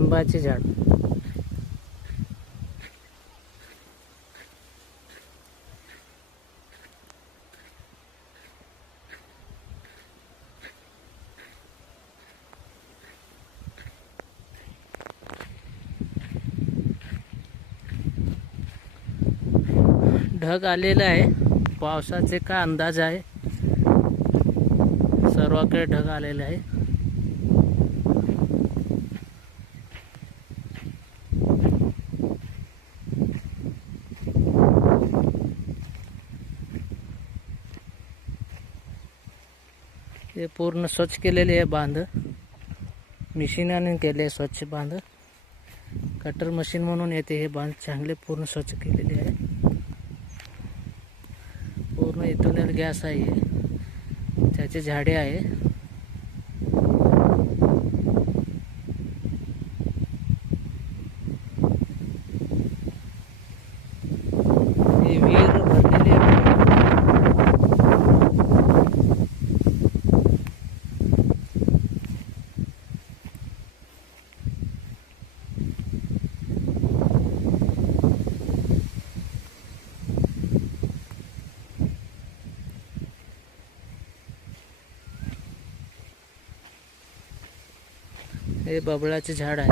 लिंबाचे झाड. ढग आलेला आहे. पावसाचे काय अंदाज आहे. सर्वाकडे ढग आलेले आहे. हे पूर्ण स्वच्छ केलेले आहे बांध. मशीनाने केले स्वच्छ बांध. कटर मशीन म्हणून येते हे बांध. चांगले पूर्ण स्वच्छ केलेले आहे. पूर्ण इथेनॉल गॅस आहे. त्याचे झाडे आहे. हे विहीर भरलेले आहे. हे बबळाचे झाड आहे.